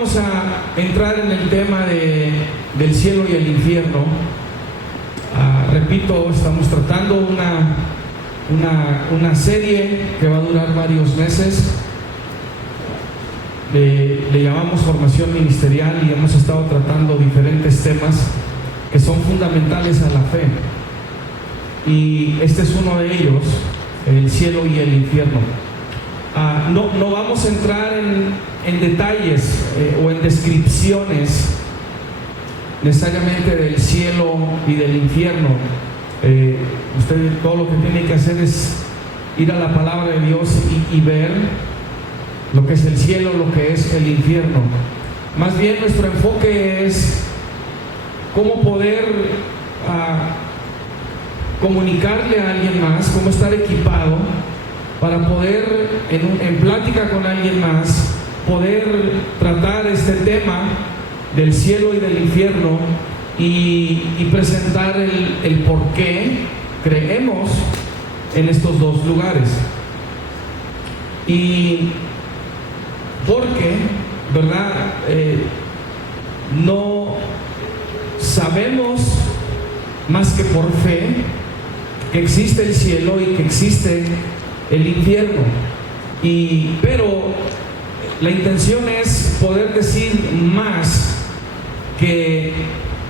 vamos a entrar en el tema del cielo y el infierno. Repito, estamos tratando una serie que va a durar varios meses. Le llamamos formación ministerial y hemos estado tratando diferentes temas que son fundamentales a la fe. Y este es uno de ellos, el cielo y el infierno. No vamos a entrar en detalles o en descripciones necesariamente del cielo y del infierno. Usted todo lo que tiene que hacer es ir a la palabra de Dios y ver lo que es el cielo, lo que es el infierno. Más bien nuestro enfoque es cómo poder comunicarle a alguien más, cómo estar equipado para poder en plática con alguien más poder tratar este tema del cielo y del infierno y presentar el por qué creemos en estos dos lugares. Y porque, ¿verdad? No sabemos más que por fe que existe el cielo y que existe el infierno. Pero la intención es poder decir más que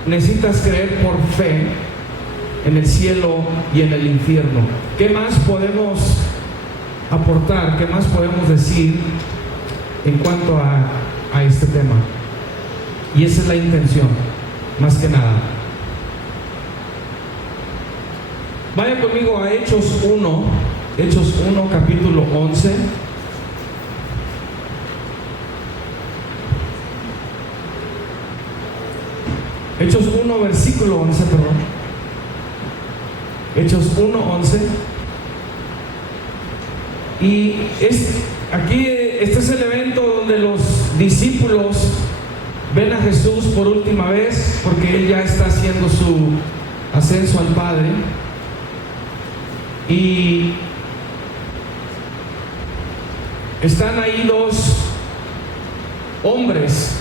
necesitas creer por fe en el cielo y en el infierno. ¿Qué más podemos aportar? ¿Qué más podemos decir en cuanto a este tema? Y esa es la intención, más que nada. Vaya conmigo a Hechos 1, capítulo 11. Hechos 1, versículo 11, perdón. Hechos 1, 11. Y aquí este es el evento donde los discípulos ven a Jesús por última vez, porque Él ya está haciendo su ascenso al Padre. Y están ahí dos hombres,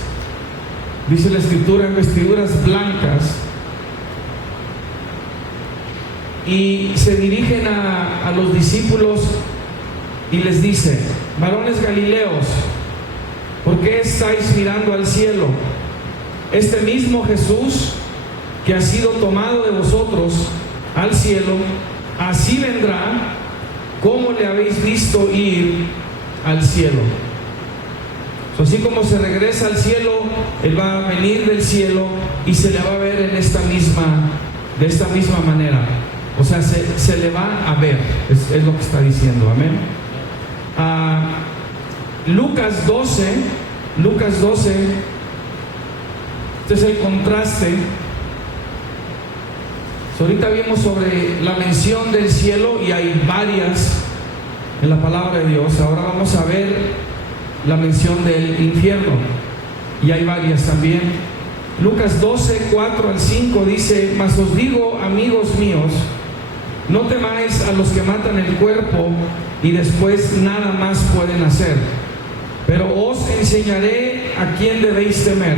dice la Escritura, en vestiduras blancas, y se dirigen a los discípulos y les dice: varones galileos, ¿por qué estáis mirando al cielo? Este mismo Jesús que ha sido tomado de vosotros al cielo, así vendrá como le habéis visto ir al cielo. Así como se regresa al cielo, Él va a venir del cielo y se le va a ver de esta misma manera. O sea, se le va a ver, es lo que está diciendo, amén. Lucas 12, este es el contraste. Ahorita vimos sobre la mención del cielo y hay varias en la palabra de Dios. Ahora vamos a ver la mención del infierno y hay varias también. Lucas 12, 4 al 5 dice: mas os digo, amigos míos, no temáis a los que matan el cuerpo y después nada más pueden hacer, pero os enseñaré a quién debéis temer.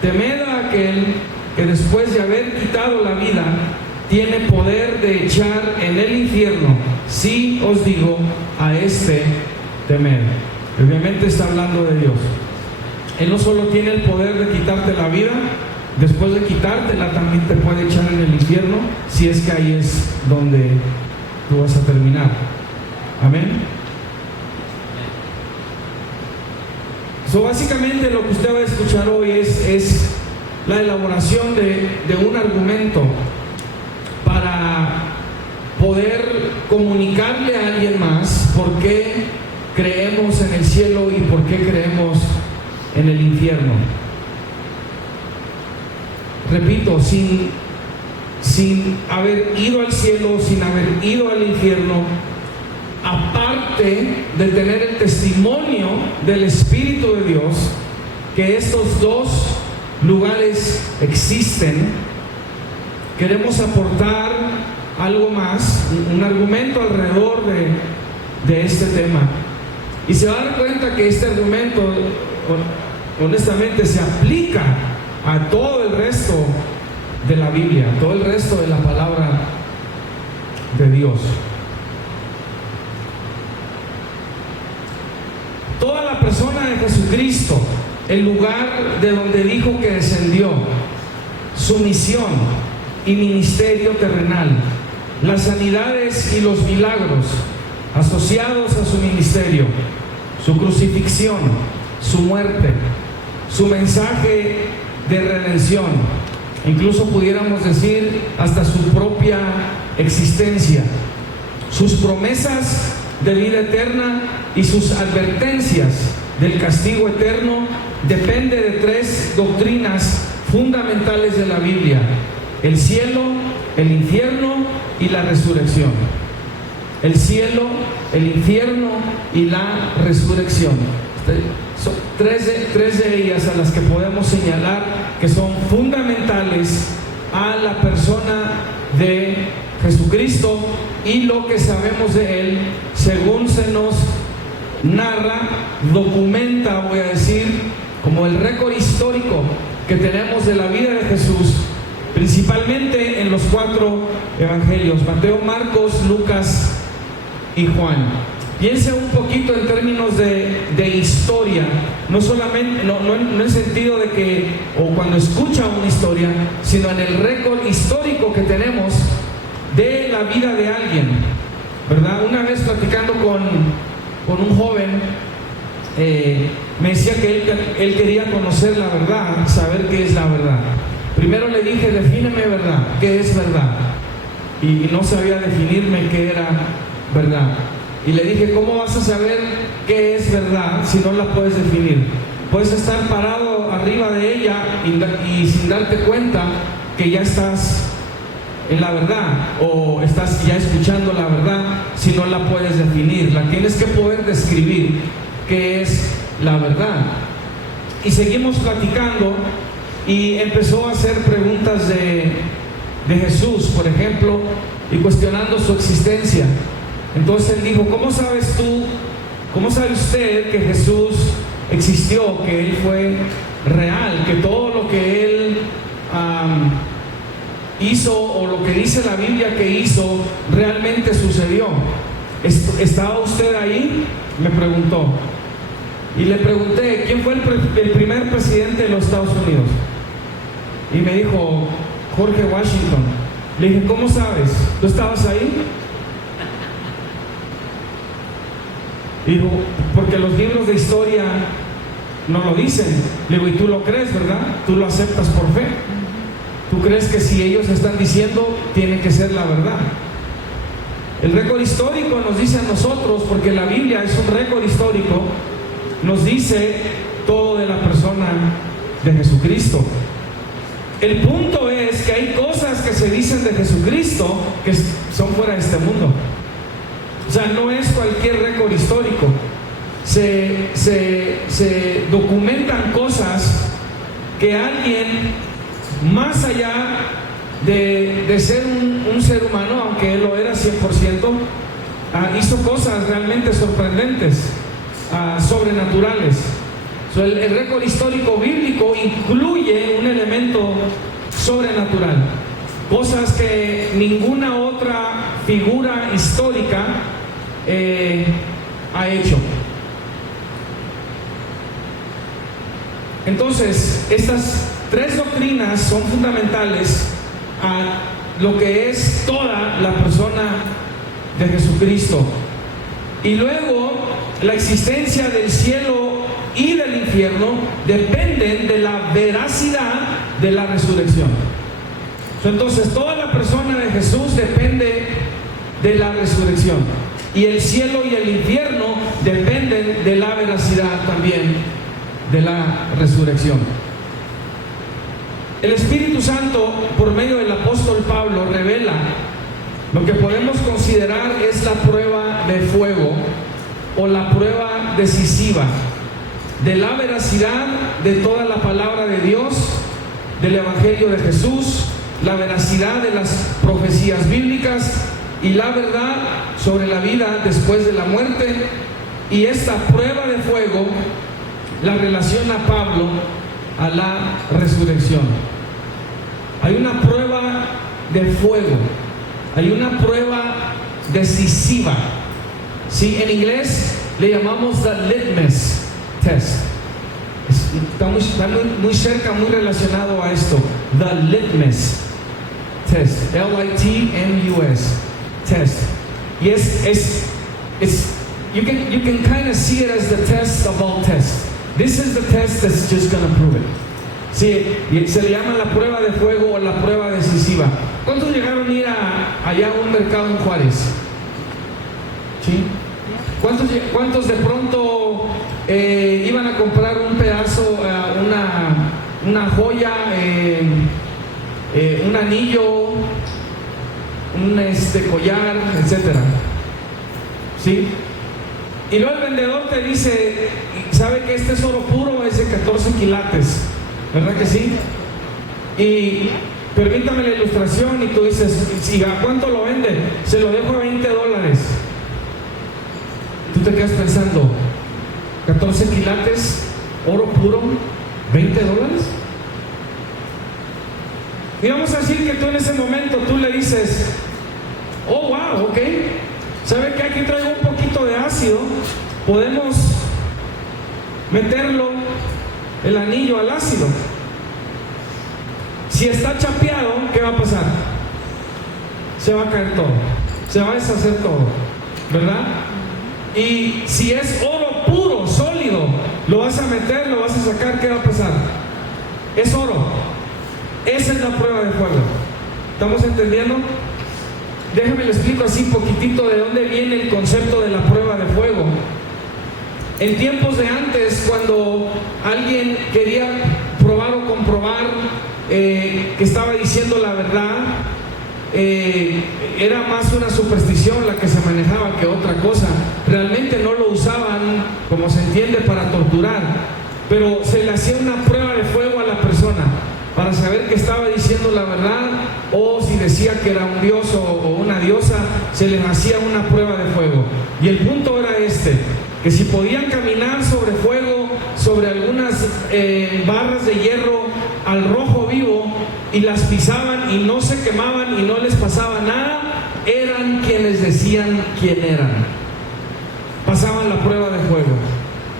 Temed a aquel que después de haber quitado la vida tiene poder de echar en el infierno. Sí os digo, a este temed. Obviamente está hablando de Dios. Él no solo tiene el poder de quitarte la vida, después de quitártela también te puede echar en el infierno, si es que ahí es donde tú vas a terminar. Amén. Básicamente lo que usted va a escuchar hoy es la elaboración de un argumento para poder comunicarle a alguien más por qué creemos en el cielo y por qué creemos en el infierno. Repito, sin haber ido al cielo, sin haber ido al infierno, aparte de tener el testimonio del Espíritu de Dios que estos dos lugares existen, queremos aportar algo más, un argumento alrededor de este tema. Y se va a dar cuenta que este argumento honestamente se aplica a todo el resto de la Biblia, todo el resto de la palabra de Dios. Toda la persona de Jesucristo, el lugar de donde dijo que descendió, su misión y ministerio terrenal, las sanidades y los milagros asociados a su ministerio, su crucifixión, su muerte, su mensaje de redención, incluso pudiéramos decir hasta su propia existencia, sus promesas de vida eterna y sus advertencias del castigo eterno, depende de tres doctrinas fundamentales de la Biblia: el cielo, el infierno y la resurrección. El cielo, el infierno y la resurrección. Son tres de ellas a las que podemos señalar que son fundamentales a la persona de Jesucristo y lo que sabemos de Él, según se nos narra, documenta, voy a decir, como el récord histórico que tenemos de la vida de Jesús, principalmente en los 4 evangelios: Mateo, Marcos, Lucas y Juan. Piense un poquito en términos de historia, no solamente, no en el sentido de que, o cuando escucha una historia, sino en el récord histórico que tenemos de la vida de alguien, ¿verdad? Una vez platicando con un joven, me decía que él quería conocer la verdad, saber qué es la verdad. Primero le dije: defíneme verdad, ¿qué es verdad? Y no sabía definirme qué era verdad. Y le dije: ¿cómo vas a saber qué es verdad si no la puedes definir? Puedes estar parado arriba de ella y sin darte cuenta que ya estás en la verdad, o estás ya escuchando la verdad si no la puedes definir. La tienes que poder describir qué es la verdad. Y seguimos platicando y empezó a hacer preguntas de Jesús, por ejemplo, y cuestionando su existencia. Entonces él dijo: ¿cómo sabes tú, cómo sabe usted que Jesús existió, que Él fue real, que todo lo que Él hizo, o lo que dice la Biblia que hizo, realmente sucedió? ¿Estaba usted ahí?, me preguntó. Y le pregunté: ¿quién fue el primer presidente de los Estados Unidos? Y me dijo: George Washington. Le dije: ¿cómo sabes? ¿Tú estabas ahí? Dijo: porque los libros de historia no lo dicen. Le digo: ¿y tú lo crees, verdad? ¿Tú lo aceptas por fe? ¿Tú crees que si ellos están diciendo, tiene que ser la verdad? El récord histórico nos dice a nosotros, porque la Biblia es un récord histórico, nos dice todo de la persona de Jesucristo. El punto es que hay cosas que se dicen de Jesucristo que son fuera de este mundo. O sea, no es cualquier récord histórico. Se documentan cosas que alguien, más allá de ser un ser humano, aunque él lo era 100%, hizo cosas realmente sorprendentes, sobrenaturales. El récord histórico bíblico incluye un elemento sobrenatural, cosas que ninguna otra figura histórica ha hecho. Entonces, estas tres doctrinas son fundamentales a lo que es toda la persona de Jesucristo. Y luego, la existencia del cielo y del infierno dependen de la veracidad de la resurrección. Entonces, toda la persona de Jesús depende de la resurrección, y el cielo y el infierno dependen de la veracidad también de la resurrección. El Espíritu Santo, por medio del apóstol Pablo, revela lo que podemos considerar es la prueba de fuego, o la prueba decisiva de la veracidad de toda la palabra de Dios, del Evangelio de Jesús, la veracidad de las profecías bíblicas y la verdad sobre la vida después de la muerte. Y esta prueba de fuego la relaciona Pablo a la resurrección. Hay una prueba de fuego, hay una prueba decisiva. Sí, en inglés le llamamos the litmus test. Está muy cerca, muy relacionado a esto. The litmus test, L-I-T-M-U-S test. Y you can kind of see it as the test of all tests. This is the test that's just going to prove it. Sí, y se le llama la prueba de fuego o la prueba decisiva. ¿Cuántos llegaron a ir allá a un mercado en Juárez? ¿Sí? ¿Cuántos de pronto iban a comprar un pedazo, una joya, un anillo, un collar, etcétera? ¿Sí? Y luego el vendedor te dice, ¿sabe que este es oro puro? Es de 14 quilates, ¿verdad que sí? Y permítame la ilustración, y tú dices, ¿y a cuánto lo vende? Se lo dejo a $20. Tú te quedas pensando, 14 quilates, oro puro, $20. Y vamos a decir que tú en ese momento tú le dices, oh wow, ok, ¿sabe que aquí traigo un poquito de ácido? Podemos meterlo, el anillo, al ácido. Si está chapeado, ¿qué va a pasar? Se va a caer todo, se va a deshacer todo, ¿verdad? Y si es oro puro, sólido, lo vas a meter, lo vas a sacar, ¿qué va a pasar? Es oro. Esa es la prueba de fuego. ¿Estamos entendiendo? Déjame le explico así poquitito de dónde viene el concepto de la prueba de fuego. En tiempos de antes, cuando alguien quería probar o comprobar que estaba diciendo la verdad, era más una superstición la que se manejaba que otra cosa. Realmente no lo usaban, como se entiende, para torturar, pero se le hacía una prueba de fuego a la persona para saber que estaba diciendo la verdad, o si decía que era un dios o una diosa, se les hacía una prueba de fuego. Y el punto era que si podían caminar sobre fuego, sobre algunas barras de hierro al rojo vivo, y las pisaban y no se quemaban y no les pasaba nada, eran quienes decían quién eran. Pasaban la prueba de fuego.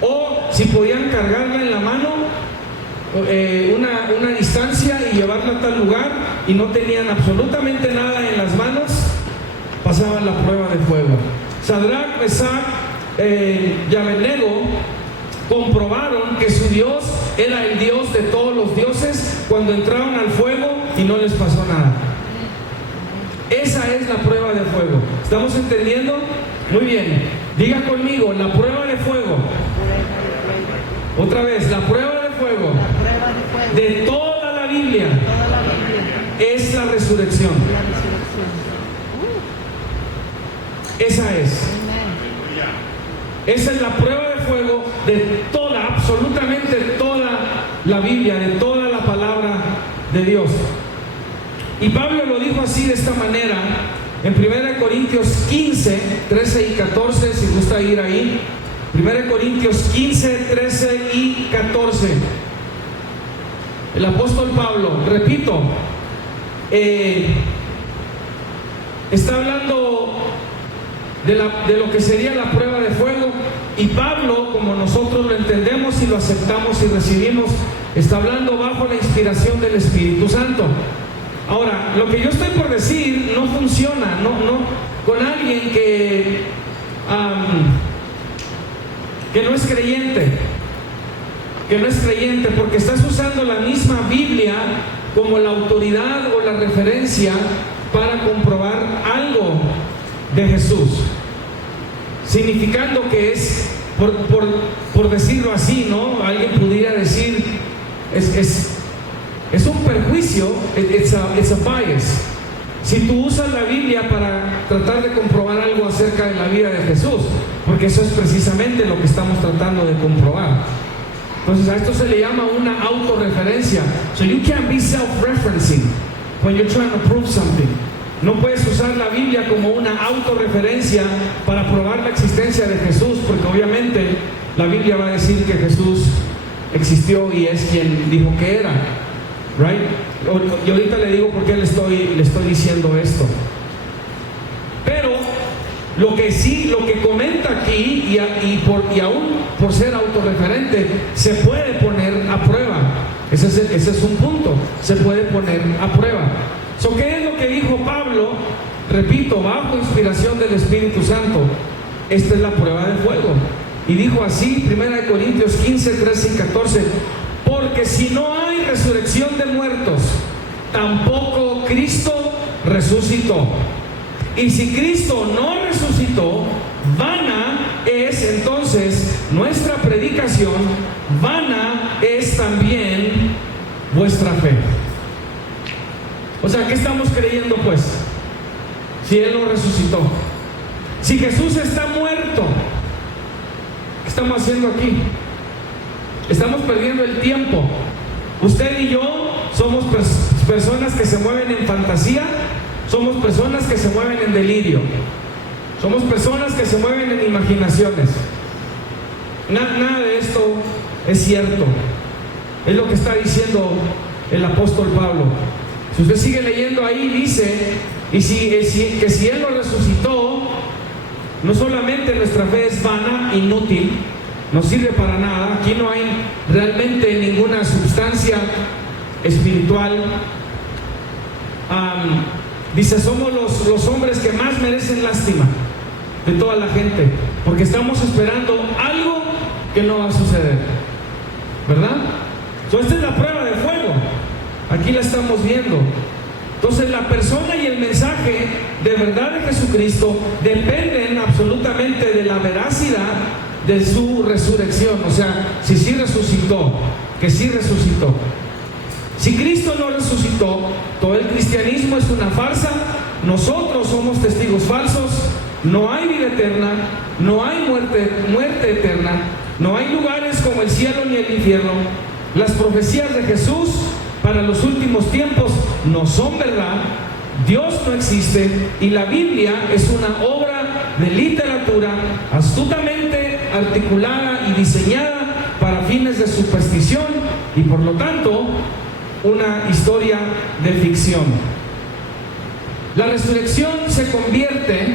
O si podían cargarla en la mano una distancia y llevarla a tal lugar y no tenían absolutamente nada en las manos, pasaban la prueba de fuego. Sadrach, Mesach y Abednego comprobaron que su Dios era el Dios de todos los dioses cuando entraron al fuego y no les pasó nada. Esa es la prueba de fuego. ¿Estamos entendiendo? Muy bien. Diga conmigo, la prueba de fuego. Otra vez, la prueba de fuego de toda la Biblia es la resurrección. Esa es. Esa es la prueba de fuego de toda, absolutamente toda la Biblia, de toda la palabra de Dios. Y Pablo lo dijo así, de esta manera, en 1 Corintios 15, 13 y 14, si gusta ir ahí. 1 Corintios 15, 13 y 14. El apóstol Pablo, repito, está hablando de lo que sería la prueba de fuego, y Pablo, como nosotros lo entendemos y lo aceptamos y recibimos, está hablando bajo la inspiración del Espíritu Santo. Ahora, lo que yo estoy por decir no funciona, no con alguien que no es creyente, porque estás usando la misma Biblia como la autoridad o la referencia para comprobar algo de Jesús, significando que es, por decirlo así, ¿no? Alguien pudiera decir, es un perjuicio, it's a bias. Si tú usas la Biblia para tratar de comprobar algo acerca de la vida de Jesús, porque eso es precisamente lo que estamos tratando de comprobar. Entonces a esto se le llama una autorreferencia. So you can't be self-referencing when you're trying to prove something. No puedes usar la Biblia como una autorreferencia para probar la existencia de Jesús, porque obviamente la Biblia va a decir que Jesús existió y es quien dijo que era. Right? Y ahorita le digo por qué le estoy diciendo esto. Pero lo que comenta aquí, y aún por ser autorreferente, se puede poner a prueba. Ese es un punto, se puede poner a prueba. ¿Qué es lo que dijo Pablo? Repito, bajo inspiración del Espíritu Santo. Esta es la prueba de fuego. Y dijo así, 1 Corintios 15, 13 y 14: porque si no hay resurrección de muertos, tampoco Cristo resucitó. Y si Cristo no resucitó, vana es entonces nuestra predicación, vana es también vuestra fe. O sea, ¿qué estamos creyendo pues? Si Él no resucitó, si Jesús está muerto, ¿qué estamos haciendo aquí? Estamos perdiendo el tiempo. Usted y yo somos personas que se mueven en fantasía, somos personas que se mueven en delirio, somos personas que se mueven en imaginaciones. Nada de esto es cierto. Es lo que está diciendo el apóstol Pablo. Si usted sigue leyendo ahí, dice, que si Él lo resucitó, no solamente nuestra fe es vana, inútil, no sirve para nada. Aquí no hay realmente ninguna sustancia espiritual. Dice, somos los hombres que más merecen lástima de toda la gente, porque estamos esperando algo que no va a suceder, ¿verdad? Esta es la prueba de fuego. Aquí la estamos viendo. Entonces la persona y el mensaje de verdad de Jesucristo dependen absolutamente de la veracidad de su resurrección. O sea, si sí resucitó, que sí resucitó. Si Cristo no resucitó, todo el cristianismo es una farsa. Nosotros somos testigos falsos. No hay vida eterna, no hay muerte eterna, no hay lugares como el cielo ni el infierno. Las profecías de Jesús para los últimos tiempos no son verdad. Dios no existe y la Biblia es una obra de literatura astutamente articulada y diseñada para fines de superstición y por lo tanto una historia de ficción. La resurrección se convierte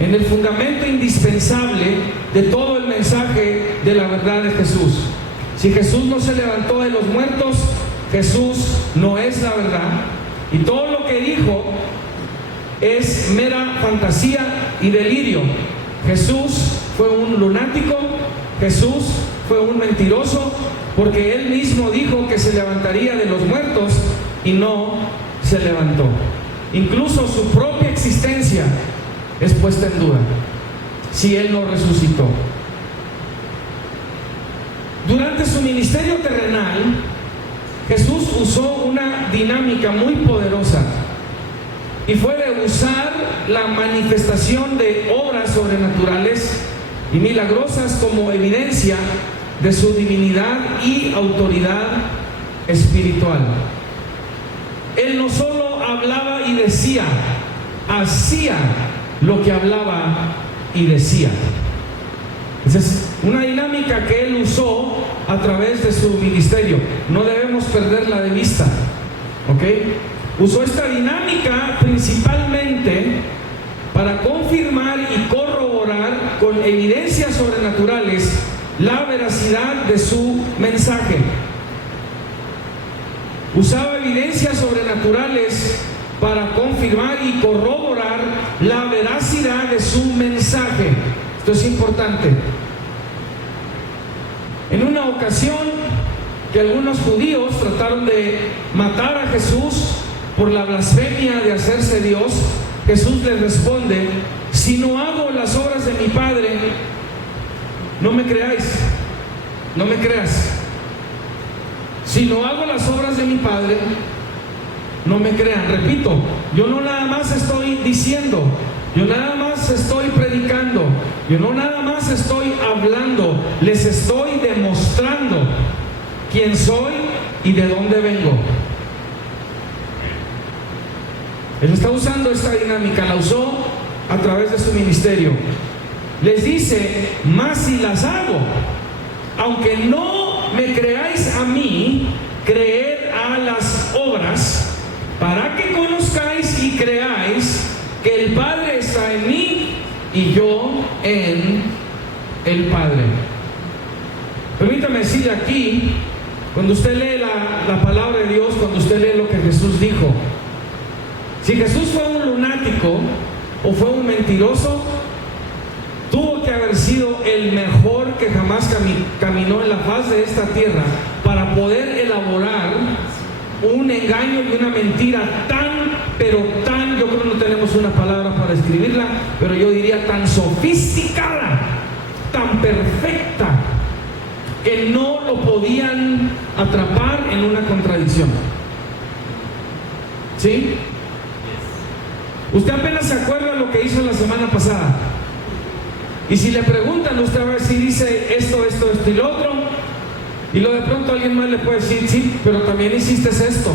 en el fundamento indispensable de todo el mensaje de la verdad de Jesús. Si Jesús no se levantó de los muertos, Jesús no es la verdad, y todo lo que dijo es mera fantasía y delirio. Jesús fue un lunático, Jesús fue un mentiroso, porque Él mismo dijo que se levantaría de los muertos y no se levantó. Incluso su propia existencia es puesta en duda si Él no resucitó. Durante su ministerio terrenal, Jesús usó una dinámica muy poderosa y fue de usar la manifestación de obras sobrenaturales y milagrosas como evidencia de su divinidad y autoridad espiritual. Él no solo hablaba y decía, hacía lo que hablaba y decía. Esa es una dinámica que Él usó a través de su ministerio. No debemos perderla de vista, ¿ok? Usó esta dinámica principalmente para confirmar y corroborar con evidencias sobrenaturales la veracidad de su mensaje. Usaba evidencias sobrenaturales para confirmar y corroborar la veracidad de su mensaje. Esto es importante. En una ocasión que algunos judíos trataron de matar a Jesús por la blasfemia de hacerse Dios, Jesús les responde: si no hago las obras de mi Padre, no me creáis, no me creas. Si no hago las obras de mi Padre, no me crean. Repito, yo no nada más estoy diciendo, yo nada más estoy predicando, yo no nada más estoy hablando, les estoy demostrando quién soy y de dónde vengo. Él está usando esta dinámica, la usó a través de su ministerio. Les dice, más si las hago, aunque no no me creáis a mí, creed a las obras, para que conozcáis y creáis que el Padre está en mí y yo en el Padre. Permítame decirle aquí, cuando usted lee la palabra de Dios, cuando usted lee lo que Jesús dijo, si Jesús fue un lunático o fue un mentiroso, tuvo que haber sido el mejor que jamás caminó en la faz de esta tierra para poder elaborar un engaño y una mentira pero tan, yo creo que no tenemos una palabra para describirla, pero yo diría tan sofisticada, tan perfecta, que no lo podían atrapar en una contradicción. ¿Sí? Usted apenas se acuerda lo que hizo la semana pasada. Y si le preguntan, usted va a decir, dice esto y lo otro. Y luego de pronto alguien más le puede decir, sí, pero también hiciste esto.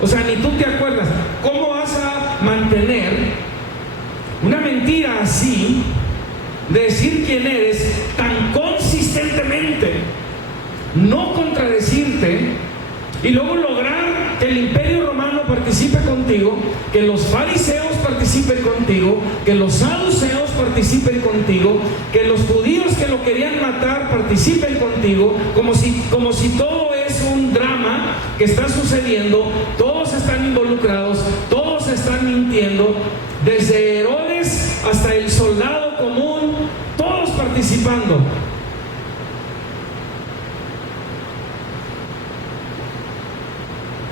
O sea, ni tú te acuerdas. ¿Cómo vas a mantener una mentira así, de decir quién eres tan consistentemente, no contradecirte, y luego lograr que el Imperio Romano participe contigo, que los fariseos participen contigo, que los saduceos participen contigo, que los judíos que lo querían matar participen contigo, como si todo es un drama que está sucediendo, todos están involucrados, todos están mintiendo, desde Herodes hasta el soldado común, todos participando.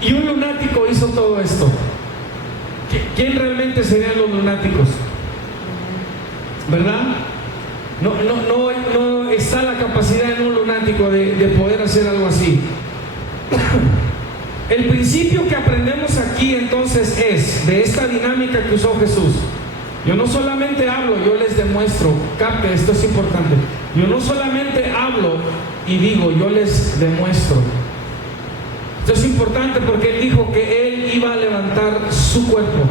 Y un lunático hizo todo esto. ¿Quién realmente serían los lunáticos? ¿Verdad? No está la capacidad en un lunático de poder hacer algo así. El principio que aprendemos aquí entonces es de esta dinámica que usó Jesús. Yo no solamente hablo, yo les demuestro. Capte, esto es importante. Yo no solamente hablo y digo, yo les demuestro. Esto es importante porque Él dijo que Él iba a levantar su cuerpo.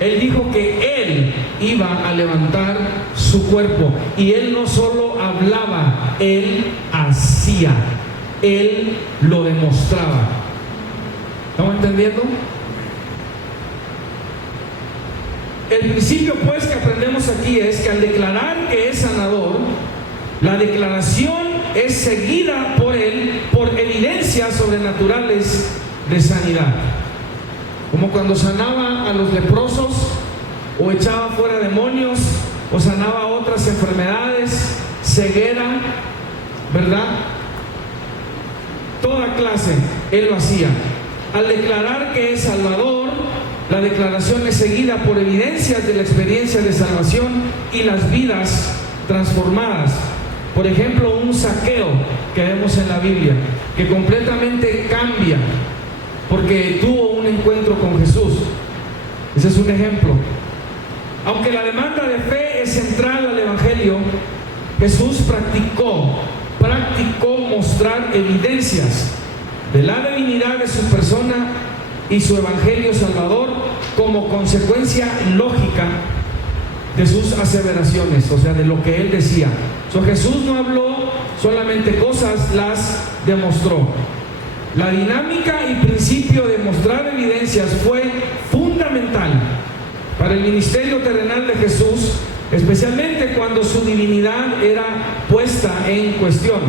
Él dijo que Él iba a levantar su cuerpo. Y Él no solo hablaba, Él hacía. Él lo demostraba. ¿Estamos entendiendo? El principio pues que aprendemos aquí es que al declarar que es sanador, la declaración es seguida por Él por evidencias sobrenaturales de sanidad. Como cuando sanaba a los leprosos, o echaba fuera demonios, o sanaba otras enfermedades, ceguera, ¿verdad? Toda clase, Él lo hacía. Al declarar que es Salvador, la declaración es seguida por evidencias de la experiencia de salvación y las vidas transformadas. Por ejemplo, un Zaqueo que vemos en la Biblia, que completamente cambia porque tuvo un encuentro con Jesús. Ese es un ejemplo. Aunque la demanda de fe es central al Evangelio, Jesús practicó mostrar evidencias de la divinidad de su persona y su Evangelio Salvador como consecuencia lógica de sus aseveraciones, o sea, de lo que Él decía. Jesús no habló solamente cosas, las demostró. La dinámica y principio de mostrar evidencias fue fundamental para el ministerio terrenal de Jesús, especialmente cuando su divinidad era puesta en cuestión.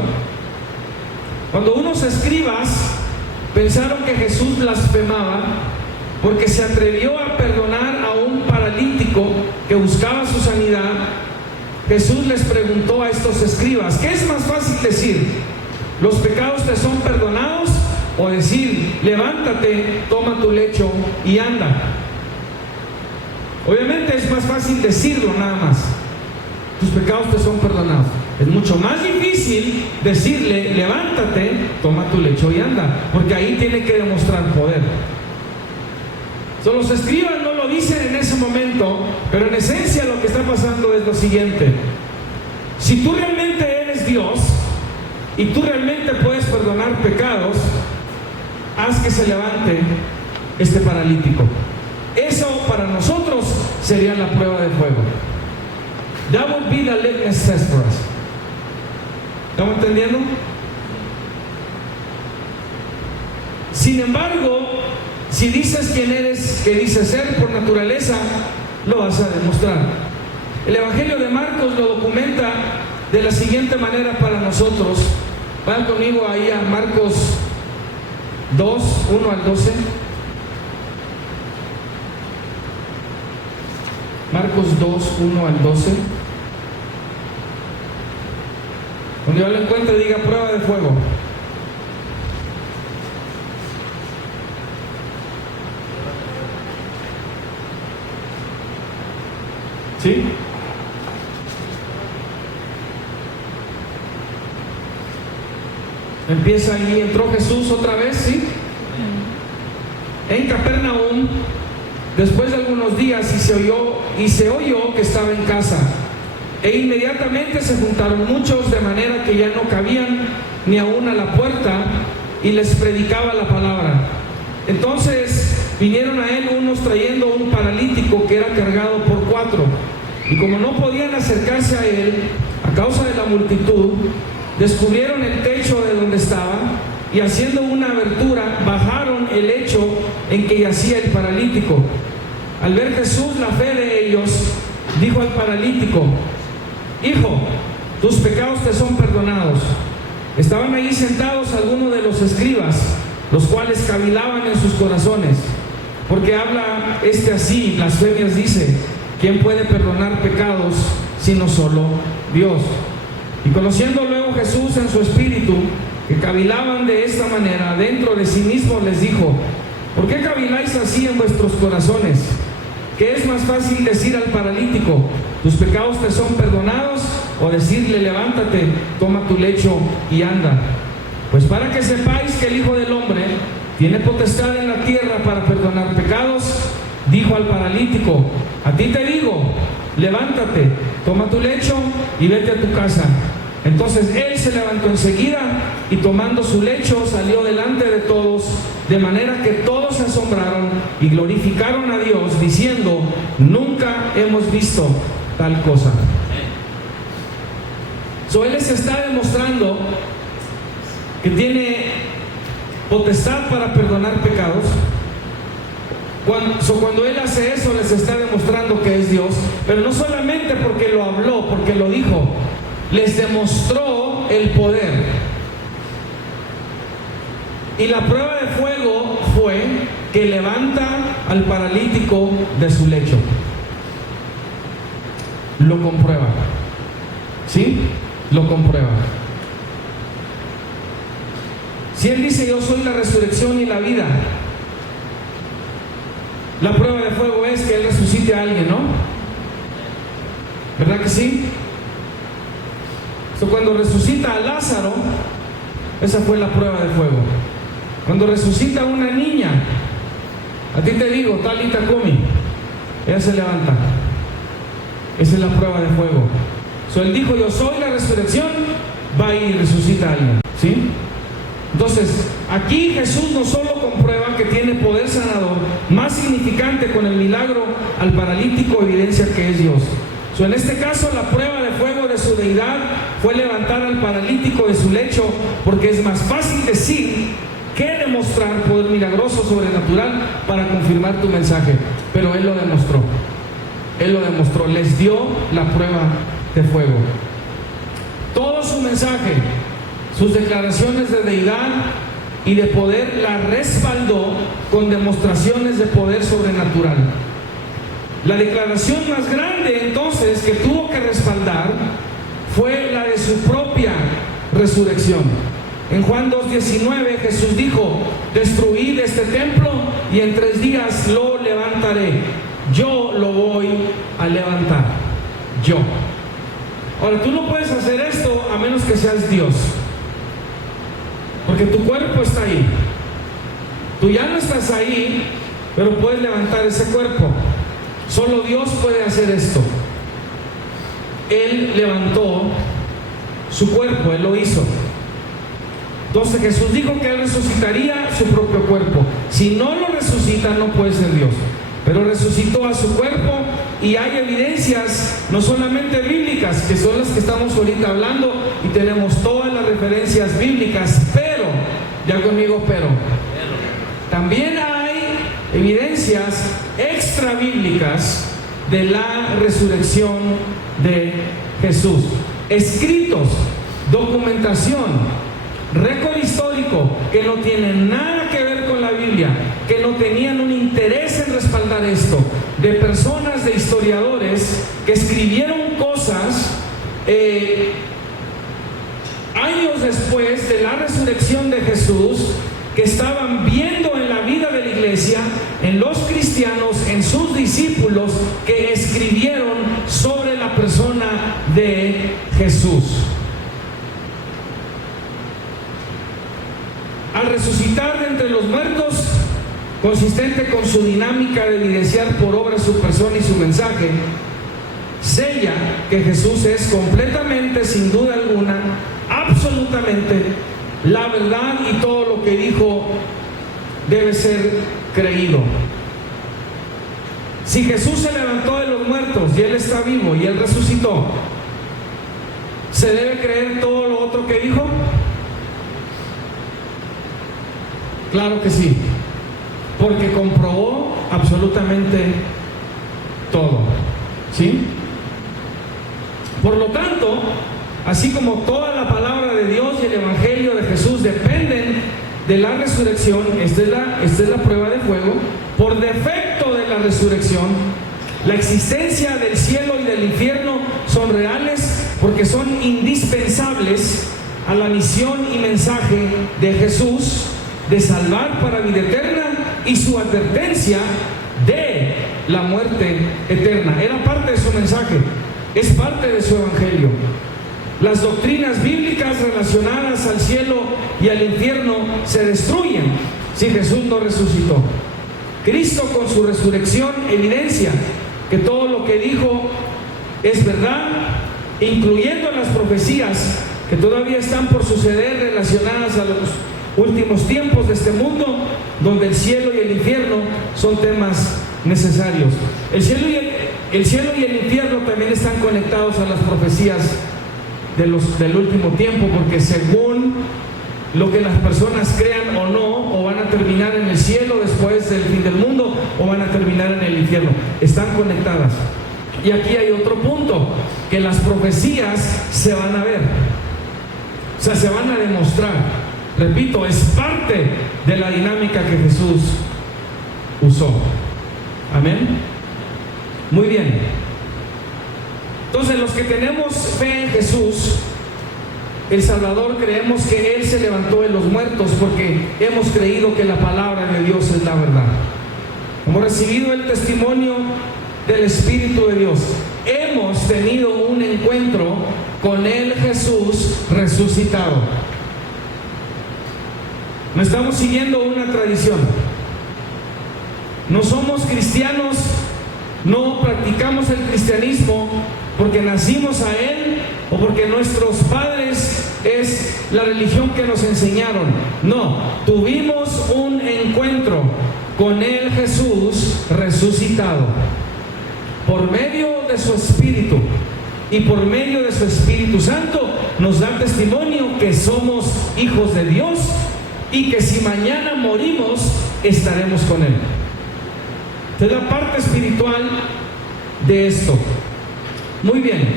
Cuando unos escribas pensaron que Jesús blasfemaba porque se atrevió a perdonar a un paralítico que buscaba su sanidad, Jesús les preguntó a estos escribas, ¿qué es más fácil decir? ¿Los pecados te son perdonados? O decir, levántate, toma tu lecho y anda. Obviamente es más fácil decirlo nada más. Tus pecados te son perdonados. Es mucho más difícil decirle, levántate, toma tu lecho y anda, porque ahí tiene que demostrar poder. Los escribas no lo dicen en ese momento, pero en esencia lo que está pasando es lo siguiente: si tú realmente eres Dios y tú realmente puedes perdonar pecados, haz que se levante este paralítico. Eso para nosotros sería la prueba de fuego. That would be the litmus test for us. ¿Estamos entendiendo? Sin embargo, si dices quién eres, que dices ser por naturaleza, lo vas a demostrar. El Evangelio de Marcos lo documenta de la siguiente manera para nosotros. Vayan conmigo ahí a Marcos 2, 1 al 12. Marcos 2, 1 al 12. Cuando yo lo encuentre, diga prueba de fuego. ¿Sí? Empieza ahí, entró Jesús otra vez, ¿sí? En Capernaum, después de algunos días, y se oyó que estaba en casa. E inmediatamente se juntaron muchos, de manera que ya no cabían ni aún a la puerta, y les predicaba la palabra. Entonces vinieron a él unos trayendo un paralítico que era cargado por 4. Y como no podían acercarse a él, a causa de la multitud, descubrieron el techo de donde estaba, y haciendo una abertura, bajaron el lecho en que yacía el paralítico. Al ver Jesús la fe de ellos, dijo al paralítico: Hijo, tus pecados te son perdonados. Estaban allí sentados algunos de los escribas, los cuales cavilaban en sus corazones. Porque habla así, blasfemias dice: ¿quién puede perdonar pecados sino solo Dios? Y conociendo luego Jesús en su espíritu que cavilaban de esta manera, dentro de sí mismo les dijo: ¿por qué caviláis así en vuestros corazones? ¿Qué es más fácil decir al paralítico: tus pecados te son perdonados? O decirle: levántate, toma tu lecho y anda. Pues para que sepáis que el Hijo del Hombre tiene potestad en la tierra para perdonar pecados, dijo al paralítico: a ti te digo, levántate, toma tu lecho y vete a tu casa. Entonces él se levantó enseguida y tomando su lecho salió delante de todos, de manera que todos se asombraron y glorificaron a Dios, diciendo: nunca hemos visto tal cosa. Él les está demostrando que tiene potestad para perdonar pecados. Cuando él hace eso, les está demostrando que es Dios, pero no solamente porque lo habló, porque lo dijo, les demostró el poder. Y la prueba de fuego fue que levanta al paralítico de su lecho. Lo comprueba. ¿Sí? Lo comprueba. Si él dice: yo soy la resurrección y la vida, la prueba de fuego es que él resucite a alguien, ¿no? ¿Verdad que sí? Cuando resucita a Lázaro, esa fue la prueba de fuego. Cuando resucita a una niña, a ti te digo, Talita Komi, ella se levanta. Esa es la prueba de fuego. Él dijo: yo soy la resurrección, va y resucita a alguien, ¿sí? Entonces, aquí Jesús no solo comprueba que tiene poder sanador, más significante con el milagro al paralítico, evidencia que es Dios. En este caso, la prueba de fuego de su deidad fue levantar al paralítico de su lecho, porque es más fácil decir que demostrar poder milagroso, sobrenatural, para confirmar tu mensaje. Pero él lo demostró. Él lo demostró, les dio la prueba de fuego. Todo su mensaje, sus declaraciones de deidad y de poder, la respaldó con demostraciones de poder sobrenatural. La declaración más grande entonces que tuvo que respaldar fue la de su propia resurrección. En Juan 2:19 Jesús dijo: destruid este templo y en 3 días lo levantaré. Yo lo voy a levantar. Yo. Ahora, tú no puedes hacer esto a menos que seas Dios, porque tu cuerpo está ahí. Tú ya no estás ahí, pero puedes levantar ese cuerpo. Solo Dios puede hacer esto. Él levantó su cuerpo, Él lo hizo. Entonces Jesús dijo que Él resucitaría su propio cuerpo. Si no lo resucita, no puede ser Dios. Pero resucitó a su cuerpo y hay evidencias no solamente bíblicas, que son las que estamos ahorita hablando, y tenemos todas las referencias bíblicas, pero, ya conmigo, pero también hay evidencias extra bíblicas de la resurrección de Jesús. Escritos, documentación, récord histórico que no tienen nada que ver con la Biblia, que no tenían un interés en respaldar esto, de personas, de historiadores que escribieron cosas años después de la resurrección de Jesús, que estaban viendo en la vida de la iglesia, en los cristianos, en sus discípulos, que escribieron sobre la persona de Jesús. Al resucitar de entre los muertos, consistente con su dinámica de evidenciar por obra su persona y su mensaje, sella que Jesús es completamente, sin duda alguna, absolutamente la verdad, y todo lo que dijo debe ser creído. Si Jesús se levantó de los muertos y Él está vivo y Él resucitó, ¿se debe creer todo lo otro que dijo? Claro que sí, porque comprobó absolutamente todo, ¿sí? Por lo tanto, así como toda la palabra de Dios y el Evangelio de Jesús dependen de la resurrección, esta es la prueba de fuego, por defecto de la resurrección, la existencia del cielo y del infierno son reales porque son indispensables a la misión y mensaje de Jesús de salvar para vida eterna, y su advertencia de la muerte eterna. Era parte de su mensaje, es parte de su evangelio. Las doctrinas bíblicas relacionadas al cielo y al infierno se destruyen si Jesús no resucitó. Cristo, con su resurrección, evidencia que todo lo que dijo es verdad, incluyendo las profecías que todavía están por suceder relacionadas a los últimos tiempos de este mundo, donde el cielo y el infierno son temas necesarios. El cielo y el infierno también están conectados a las profecías del último tiempo, porque según lo que las personas crean o no, o van a terminar en el cielo después del fin del mundo, o van a terminar en el infierno. Están conectadas. Y aquí hay otro punto, que las profecías se van a ver, o sea, se van a demostrar. Repito, es parte de la dinámica que Jesús usó. Amén. Muy bien. Entonces, los que tenemos fe en Jesús, el Salvador, creemos que Él se levantó de los muertos porque hemos creído que la palabra de Dios es la verdad. Hemos recibido el testimonio del Espíritu de Dios. Hemos tenido un encuentro con el Jesús resucitado. No estamos siguiendo una tradición. No somos cristianos, no practicamos el cristianismo porque nacimos a Él o porque nuestros padres es la religión que nos enseñaron. No, tuvimos un encuentro con el Jesús resucitado por medio de su Espíritu, y por medio de su Espíritu Santo nos da testimonio que somos hijos de Dios y que si mañana morimos estaremos con Él. Es la parte espiritual de esto. Muy bien.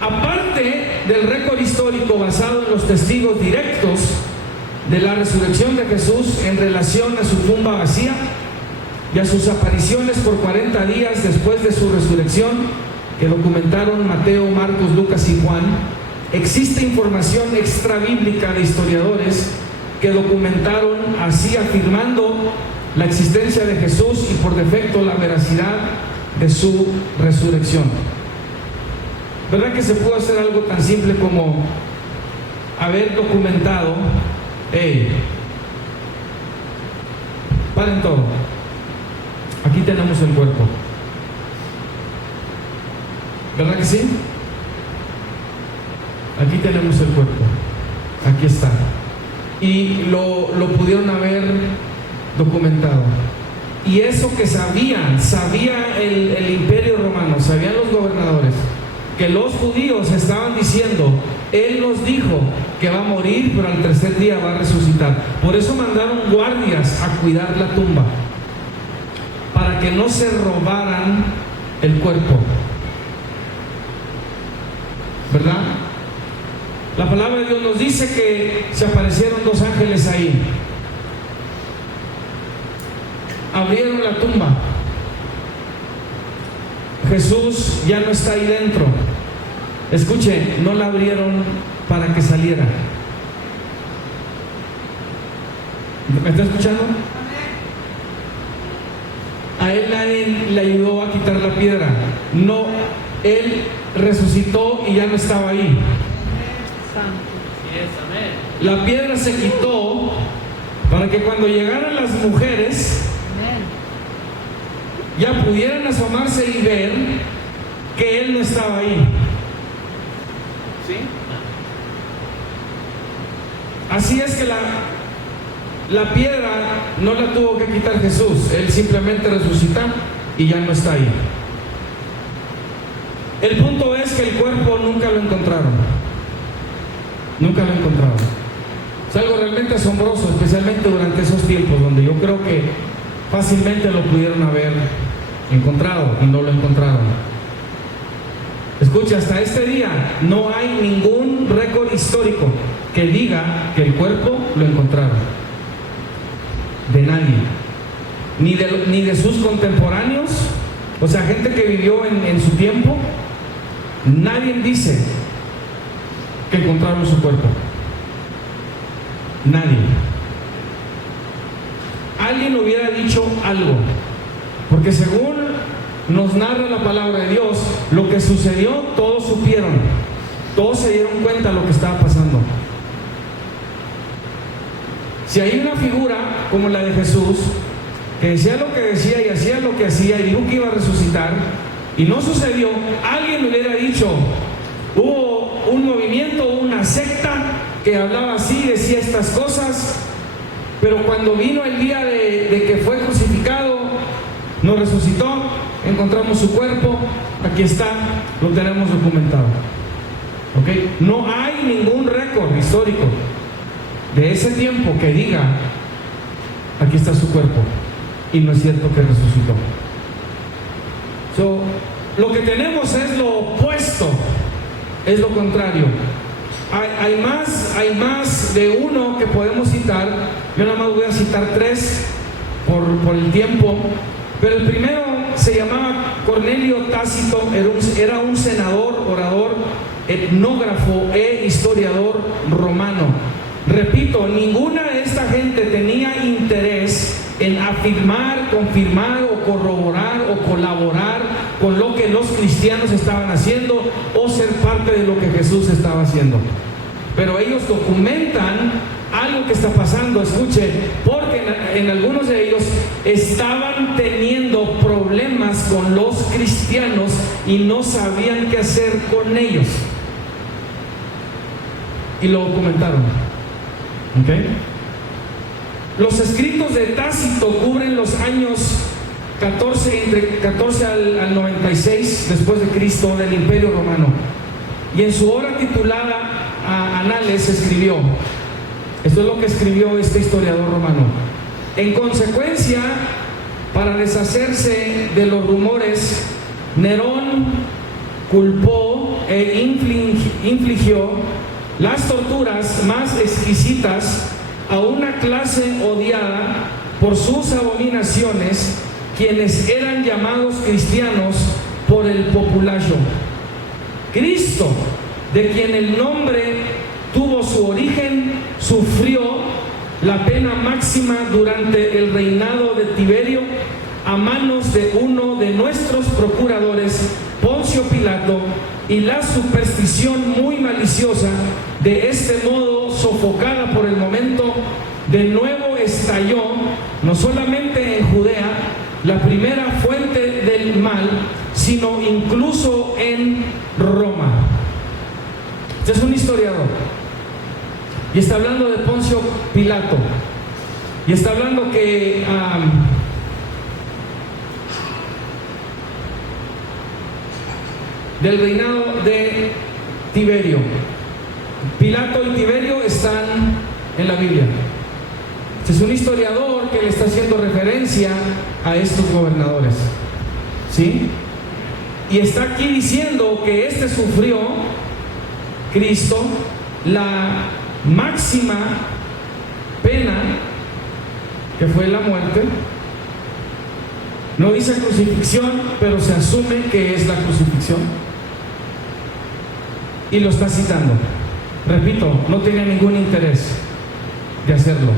Aparte del récord histórico basado en los testigos directos de la resurrección de Jesús en relación a su tumba vacía y a sus apariciones por 40 días después de su resurrección, que documentaron Mateo, Marcos, Lucas y Juan, existe información extrabíblica de historiadores que documentaron así, afirmando la existencia de Jesús y por defecto la veracidad de su resurrección. ¿Verdad que se pudo hacer algo tan simple como haber documentado, paren todo, aquí tenemos el cuerpo? ¿Verdad que sí? Aquí tenemos el cuerpo, aquí está. Y lo pudieron haber documentado. Y eso que sabía el imperio romano, sabían los gobernadores, que los judíos estaban diciendo, Él nos dijo que va a morir, pero al tercer día va a resucitar. Por eso mandaron guardias a cuidar la tumba, para que no se robaran el cuerpo. ¿Verdad? La palabra de Dios nos dice que se aparecieron dos ángeles ahí. Abrieron la tumba. Jesús ya no está ahí dentro. Escuche, no la abrieron para que saliera. ¿Me está escuchando? A él nadie le ayudó a quitar la piedra. No, él resucitó y ya no estaba ahí. La piedra se quitó para que cuando llegaran las mujeres ya pudieran asomarse y ver que él no estaba ahí. ¿Sí? Así es que la piedra no la tuvo que quitar Jesús, él simplemente resucitó y ya no está ahí. El punto es que el cuerpo nunca lo encontraron. Nunca lo encontraron. Es algo realmente asombroso, especialmente durante esos tiempos donde yo creo que fácilmente lo pudieron haber encontrado y no lo encontraron. Escucha, hasta este día no hay ningún récord histórico que diga que el cuerpo lo encontraron. De nadie. Ni de sus contemporáneos, o sea, gente que vivió en su tiempo. Nadie dice que encontraron su cuerpo. Nadie. Alguien hubiera dicho algo, porque según nos narra la palabra de Dios, lo que sucedió, todos supieron, todos se dieron cuenta de lo que estaba pasando. Si hay una figura como la de Jesús, que decía lo que decía y hacía lo que hacía y dijo que iba a resucitar, y no sucedió, alguien hubiera dicho, hubo un movimiento, una secta que hablaba así, decía estas cosas, pero cuando vino el día de que fue crucificado, no resucitó, encontramos su cuerpo, aquí está, lo tenemos documentado. ¿Okay? No hay ningún récord histórico de ese tiempo que diga, aquí está su cuerpo, y no es cierto que resucitó. Lo que tenemos es lo opuesto, es lo contrario. Hay más de uno que podemos citar. Yo nada más voy a citar tres por el tiempo. Pero el primero se llamaba Cornelio Tácito, era un senador, orador, etnógrafo e historiador romano. Repito, ninguna de esta gente tenía interés en afirmar, confirmar o corroborar o colaborar con lo que los cristianos estaban haciendo o ser parte de lo que Jesús estaba haciendo. Pero ellos documentan algo que está pasando, escuche, porque en algunos de ellos estaban teniendo problemas con los cristianos y no sabían qué hacer con ellos. Y lo documentaron. ¿Okay? Los escritos de Tácito cubren los años 14, entre 14 al 96 después de Cristo del Imperio Romano. Y en su obra titulada Anales escribió, esto es lo que escribió este historiador romano: en consecuencia, para deshacerse de los rumores, Nerón culpó e infligió las torturas más exquisitas a una clase odiada por sus abominaciones, quienes eran llamados cristianos por el populacho. Cristo, de quien el nombre tuvo su origen, sufrió la pena máxima durante el reinado de Tiberio a manos de uno de nuestros procuradores, Poncio Pilato, y la superstición muy maliciosa de este modo, sofocada por el momento, de nuevo estalló, no solamente en Judea, la primera fuente del mal, sino incluso en Roma. Este es un historiador y está hablando de Poncio Pilato y está hablando que del reinado de Tiberio. Pilato y Tiberio están en la Biblia. Este es un historiador que le está haciendo referencia a estos gobernadores, ¿sí? Y está aquí diciendo que este sufrió, Cristo, la máxima pena, que fue la muerte. No dice crucifixión, pero se asume que es la crucifixión. Y lo está citando. Repito, no tiene ningún interés de hacerlo,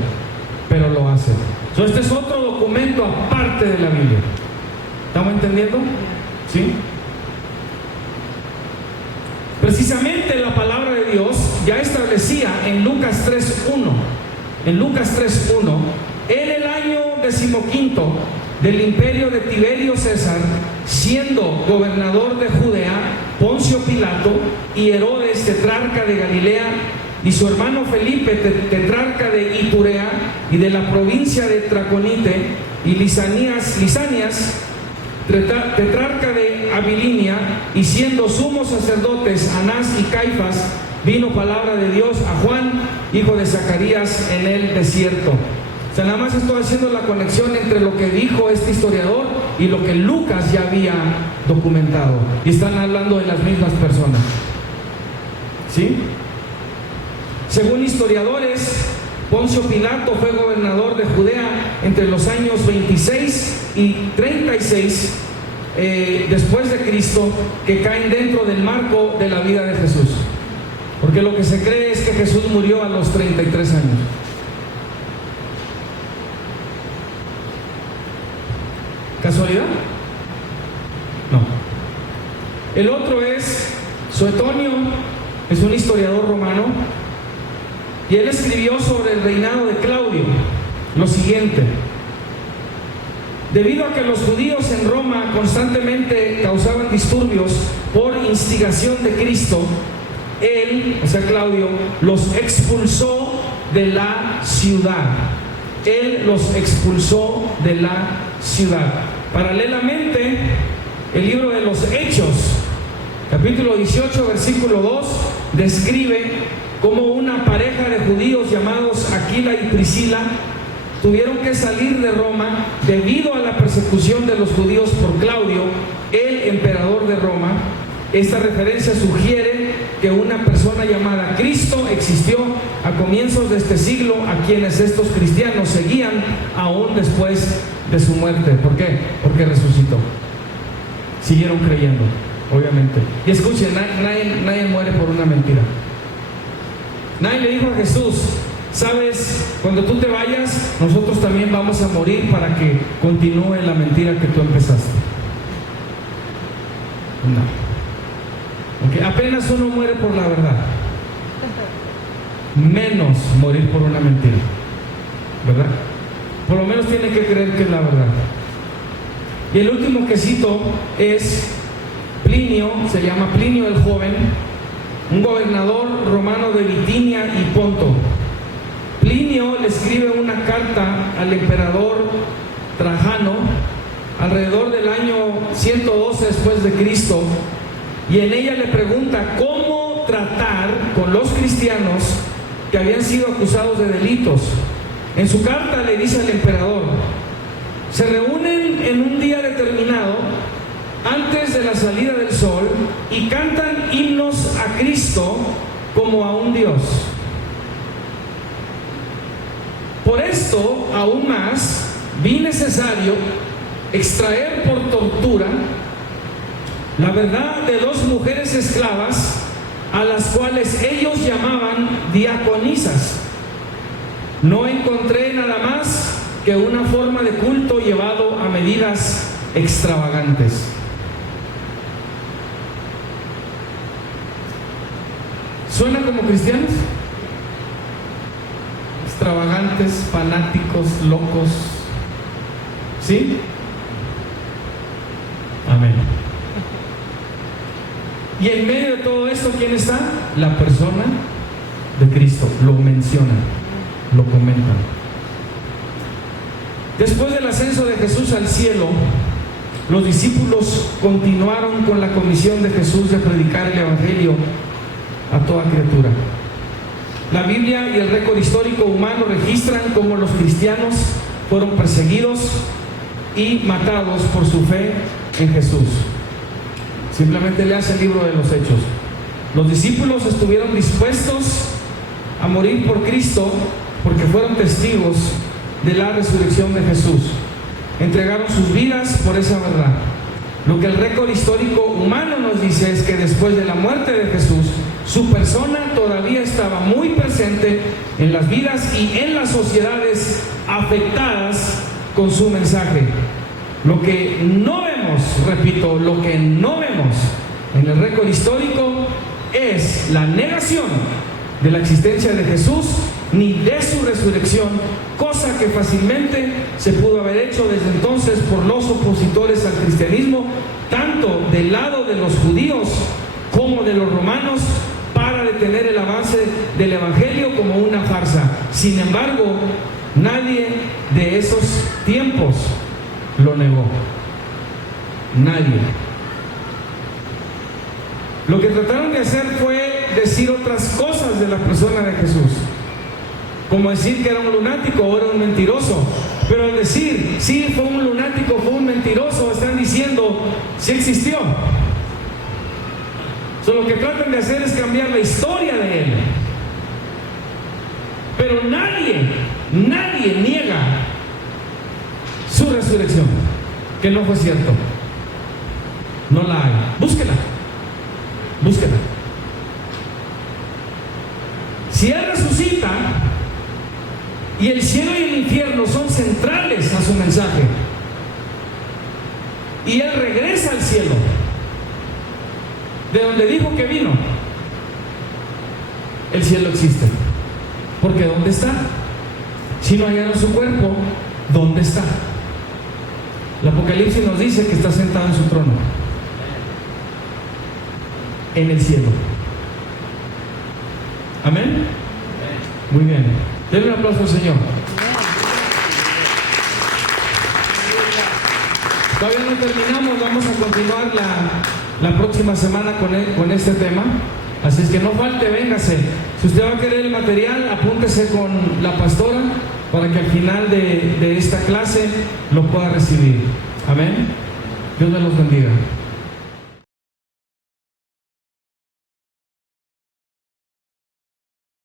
pero lo hace. Entonces, este es otro documento aparte de la Biblia. ¿Estamos entendiendo? ¿Sí? Precisamente la palabra de Dios ya establecía en Lucas 3:1, en Lucas 3:1, en el año 15 del imperio de Tiberio César, siendo gobernador de Judea Poncio Pilato y Herodes tetrarca de Galilea y su hermano Felipe tetrarca de Iturea y de la provincia de Traconite y Lisanias tetrarca de Abilinia, y siendo sumos sacerdotes Anás y Caifás, vino palabra de Dios a Juan, hijo de Zacarías, en el desierto. O sea, nada más estoy haciendo la conexión entre lo que dijo este historiador y lo que Lucas ya había documentado. Y están hablando de las mismas personas. ¿Sí? Según historiadores, Poncio Pilato fue gobernador de Judea entre los años 26 y 36 después de Cristo, que caen dentro del marco de la vida de Jesús. Porque lo que se cree es que Jesús murió a los 33 años. ¿Casualidad? No. El otro es Suetonio, es un historiador romano, y él escribió sobre el reinado de Claudio lo siguiente: debido a que los judíos en Roma constantemente causaban disturbios por instigación de Cristo, él, o sea Claudio, los expulsó de la ciudad. Él los expulsó de la ciudad. Paralelamente, el libro de los Hechos, capítulo 18, versículo 2, describe cómo una pareja de judíos llamados Aquila y Priscila tuvieron que salir de Roma debido a la persecución de los judíos por Claudio, el emperador de Roma. Esta referencia sugiere que una persona llamada Cristo existió a comienzos de este siglo, a quienes estos cristianos seguían aún después de su muerte. ¿Por qué? Porque resucitó. Siguieron creyendo, obviamente. Y escuchen, nadie muere por una mentira. Nadie le dijo a Jesús: sabes, cuando tú te vayas, nosotros también vamos a morir para que continúe la mentira que tú empezaste. No. Okay. Apenas uno muere por la verdad, menos morir por una mentira, ¿verdad? Por lo menos tiene que creer que es la verdad. Y el último que cito es Plinio, se llama Plinio el Joven, un gobernador romano de Bitinia y Ponto. Plinio le escribe una carta al emperador Trajano alrededor del año 112 después de Cristo, y en ella le pregunta cómo tratar con los cristianos que habían sido acusados de delitos. En su carta le dice al emperador: se reúnen en un día determinado antes de la salida del sol y cantan himnos a Cristo como a un Dios. Por esto, aún más, vi necesario extraer por tortura la verdad de dos mujeres esclavas, a las cuales ellos llamaban diaconisas. No encontré nada más que una forma de culto llevado a medidas extravagantes. ¿Suena como cristianos? Extravagantes, fanáticos, locos. ¿Sí? Amén. Y en medio de todo esto, ¿quién está? La persona de Cristo. Lo menciona, lo comenta. Después del ascenso de Jesús al cielo, los discípulos continuaron con la comisión de Jesús de predicar el Evangelio a toda criatura. La Biblia y el récord histórico humano registran cómo los cristianos fueron perseguidos y matados por su fe en Jesús. Simplemente leas el libro de los Hechos. Los discípulos estuvieron dispuestos a morir por Cristo porque fueron testigos de la resurrección de Jesús. Entregaron sus vidas por esa verdad. Lo que el récord histórico humano nos dice es que después de la muerte de Jesús, su persona todavía estaba muy presente en las vidas y en las sociedades afectadas con su mensaje. Lo que no vemos, repito, lo que no vemos en el récord histórico es la negación de la existencia de Jesús ni de su resurrección, cosa que fácilmente se pudo haber hecho desde entonces por los opositores al cristianismo, tanto del lado de los judíos como de los romanos, para detener el avance del Evangelio como una farsa. Sin embargo, nadie de esos tiempos lo negó. Nadie. Lo que trataron de hacer fue decir otras cosas de la persona de Jesús, como decir que era un lunático o era un mentiroso. Pero al decir, sí, fue un lunático, fue un mentiroso, están diciendo, sí existió. Lo que tratan de hacer es cambiar la historia de él. Pero nadie niega su resurrección, que no fue cierto. No la hay. Búsquela. Si él resucita y el cielo y el infierno son centrales a su mensaje, y él regresa al cielo de donde dijo que vino, el cielo existe. Porque ¿dónde está? Si no hallaron su cuerpo, ¿dónde está? El Apocalipsis nos dice que está sentado en su trono, en el cielo. Amén. Muy bien. Denle un aplauso al Señor. Todavía no terminamos, vamos a continuar la próxima semana con este tema. Así es que no falte, véngase. Si usted va a querer el material, apúntese con la pastora para que al final de esta clase lo pueda recibir. Amén. Dios me los bendiga.